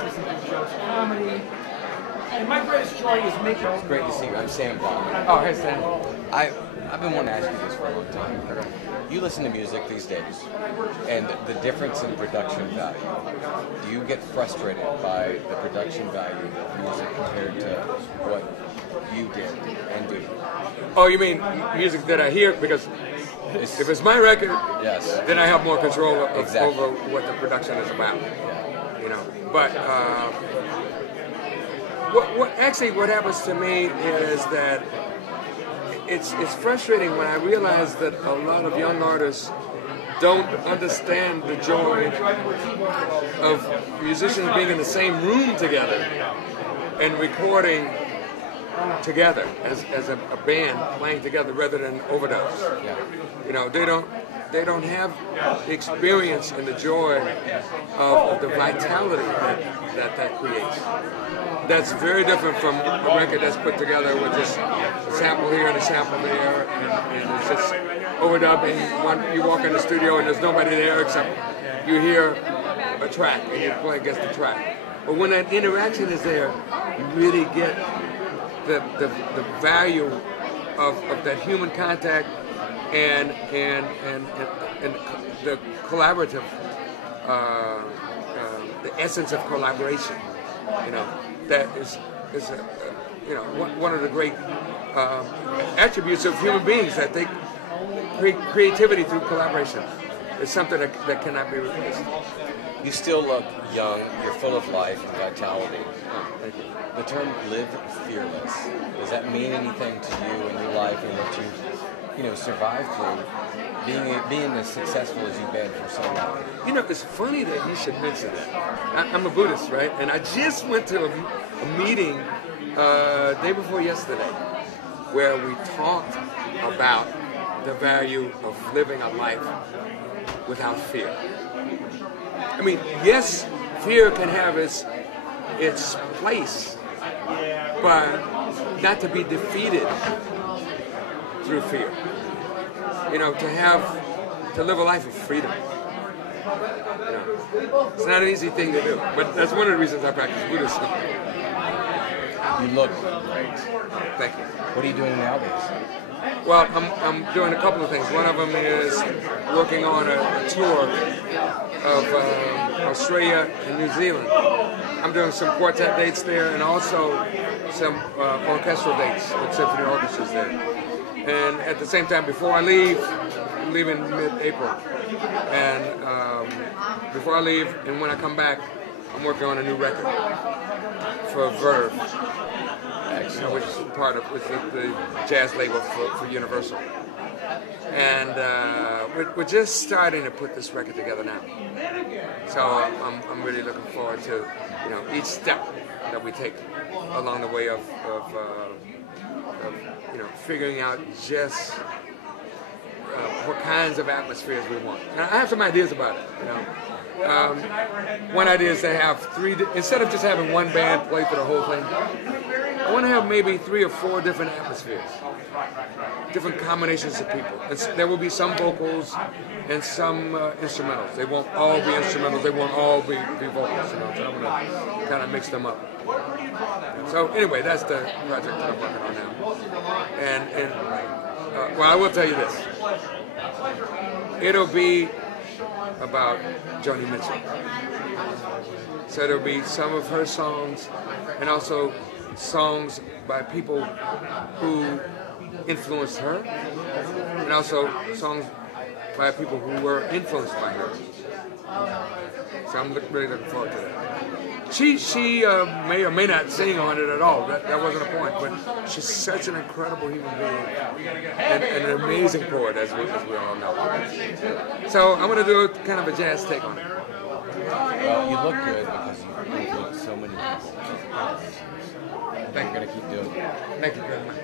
season shows comedy. And my greatest joy is making. It's great to see you. I'm Sam Bond. Oh, hey Sam. I've been wanting to ask you this for a long time. You listen to music these days, and the difference in production value. Do you get frustrated by the production value of music compared to what you did and do? Oh, you mean music that I hear? Because if it's my record, yes, then I have more control exactly. over what the production is about. Yeah. You know, but what happens to me is that it's frustrating when I realize that a lot of young artists don't understand the joy of musicians being in the same room together and recording together as a band playing together rather than overdubs. Yeah. You know, they don't have the experience and the joy of the vitality that creates. That's very different from a record that's put together with just a sample here and a sample there, and it's just overdubbing. You walk in the studio and there's nobody there except you hear a track and you play against the track. But when that interaction is there, you really get the value of that human contact and the collaborative, the essence of collaboration. You know, that is one of the great attributes of human beings, that they create creativity through collaboration. It's something that cannot be replaced. You still look young. You're full of life and vitality. Thank you. The term "live fearless", does that mean anything to you in your life and what you've survived through, being as successful as you've been for so long? You know, it's funny that you should mention that. I'm a Buddhist, right? And I just went to a meeting day before yesterday where we talked about the value of living a life without fear. I mean, yes, fear can have its place, but not to be defeated through fear. You know, to live a life of freedom. You know, it's not an easy thing to do, but that's one of the reasons I practice Buddhism. You look great. Thank you. What are you doing nowadays? Well, I'm doing a couple of things. One of them is working on a tour of Australia and New Zealand. I'm doing some quartet dates there and also some orchestral dates with symphony orchestras there. And at the same time, before I leave, I'm leaving mid-April. And before I leave and when I come back, I'm working on a new record for Verve, which is the jazz label for Universal. And we're just starting to put this record together now. So I'm really looking forward to each step that we take along the way of figuring out just what kinds of atmospheres we want. And I have some ideas about it. One idea is to have instead of just having one band play for the whole thing, I want to have maybe 3 or 4 different atmospheres, different combinations of people. And there will be some vocals and some instrumentals. They won't all be instrumentals. They won't all be vocals. So I'm going to kind of mix them up. So anyway, that's the project that I'm working on now. And well, I will tell you this. It'll be about Joni Mitchell. So there'll be some of her songs and also songs by people who influenced her and also songs by people who were influenced by her. So I'm really looking forward to that. She may or may not sing on it at all. That wasn't a point. But she's such an incredible human being and an amazing poet, as we all know. So I'm going to do kind of a jazz take on it. Well, you look good because you influence so many people. Thank you. You're going to keep doing it. Thank you very much.